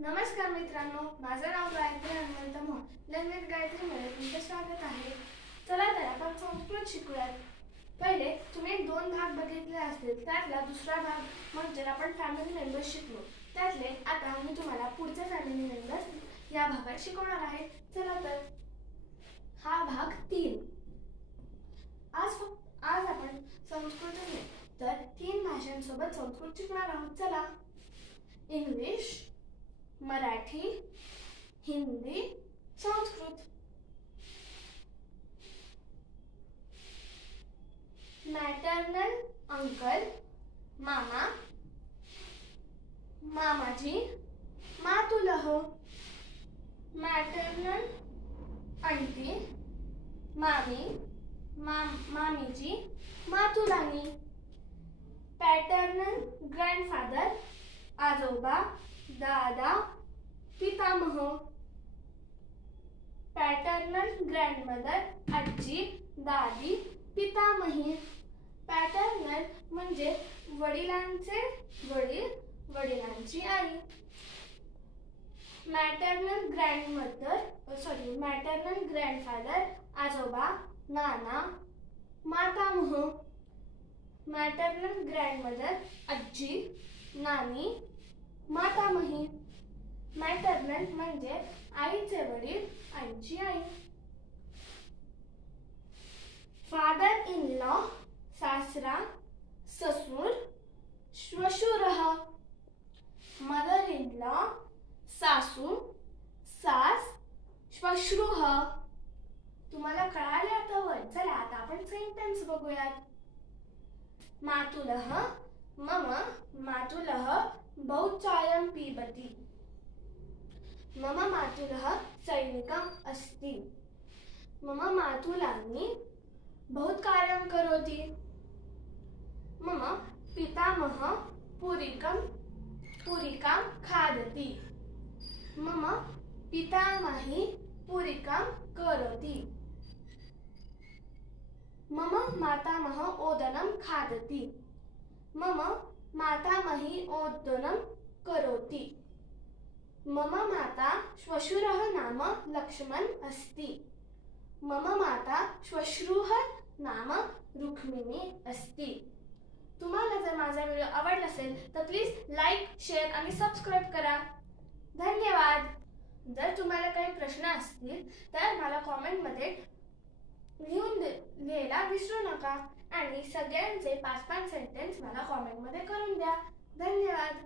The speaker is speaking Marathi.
नमस्कार मित्रांनो, माझं नाव गायत्री हनुमंत मोहन. लर्निंग गायत्रीमध्ये तुमचं स्वागत आहे. चला तर आपण संस्कृत शिकूयात. पहिले तुम्ही 2 भाग बघितले असतील. त्यातला दुसरा भाग म्हणजे आपण फॅमिली मेंबर्स शिकलो. त्यातले आता मी तुम्हाला पुढचे फॅमिली मेंबर्स या भागात शिकवणार आहे. चला तर हा भाग 3. आज आपण संस्कृत नाही तर 3 भाषांसोबत संस्कृत शिकणार आहोत. चला. English, Marathi, Hindi, Sanskrit. Maternal uncle, मामा, मामाजी, मातुलह. मॅटर्नल आंटी, मामी, मामीजी, मातुलानी. पॅटर्नल ग्रँडफादर, आजोबा, दादा, पितामह. पॅटर्नल ग्रँडमदर, आजी, दादी, पितामही. पॅटर्नल म्हणजे वडिलांचे वडील, वडिलांची आई. मॅटर्नल ग्रँडफादर, आजोबा, नाना, मातामह. मॅटर्नल ग्रँडमदर, आजी, नानी, मातामही. मॅटर्नल म्हणजे आईचे वडील, आईची आई. फादर इन लॉ, सासरा, ससुर, श्वशुरः. मदर इन लॉ, सासू, सास, श्वश्रूः. तुम्हाला कळाले आता? चला आता आपण सेंटेन्स बघूयात. मातुलः मम मातुलः बहु चायं पिबति. मम मातुलः सैनिकम् अस्ति. मम मातुलानी बहुत कार्यं करोति. मम पितामहः पूरिकां खादति. मम पितामही पूरिकां करोति. मम मातामहः ओदनं खादति. मम मातामही ओदनं करोति. मम माता श्वशुरः नाम लक्ष्मण अस्ति. मम माता श्वश्रूः नाम रुक्मिणी अस्ति. तुम्हाला जर माझा व्हिडिओ आवडला असेल तर प्लीज लाईक, शेअर आणि सबस्क्राईब करा. धन्यवाद. जर तुम्हाला काही प्रश्न असतील तर मला कॉमेंटमध्ये लिहायला विसरू नका आणि सगळ्यांचे 5-5 सेंटेन्स मला कॉमेंटमध्ये करून द्या. धन्यवाद.